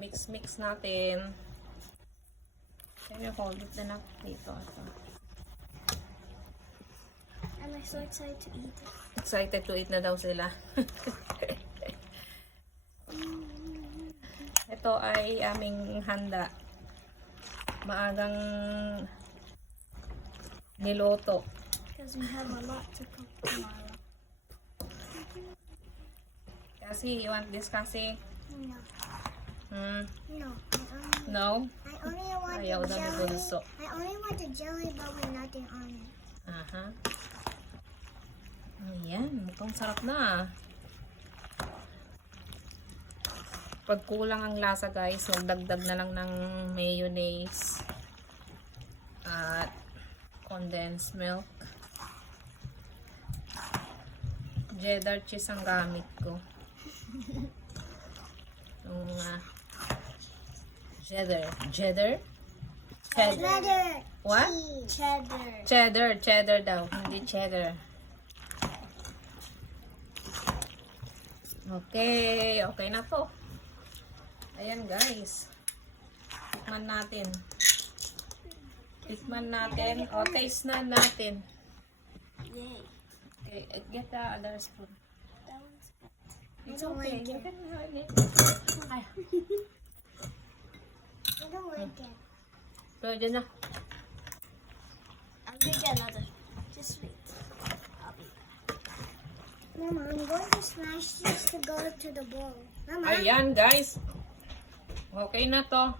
Mix natin. Can you hold it na dito? Ito. I'm so excited to eat it. Excited to eat na daw sila. Ito ay aming handa. Maagang niloto. Because we have a lot to cook tomorrow. Kasi, you want this kasi? No. No? I only want Ayaw the daw ni jelly. Bunso. I only want the jelly but with nothing on it. Aha. Ayan, mukhang sarap na. Pag kulang ang lasa guys, magdagdag na lang ng mayonnaise at condensed milk. Cheddar cheese ang gamit ko. Yung cheddar? What? Cheddar daw, hindi cheddar. Okay na to. Ayan guys. Tikman natin. O, taste na natin. Yay. Okay, get the other spoon. That one's good. It's don't okay. like You it. can have it. Ay, I don't like it. so, dyan na. I'm gonna get another. Just wait. I'll be back. Mama, I'm going to smash this to go to the bowl. Mama. Ayan guys. Okay na to.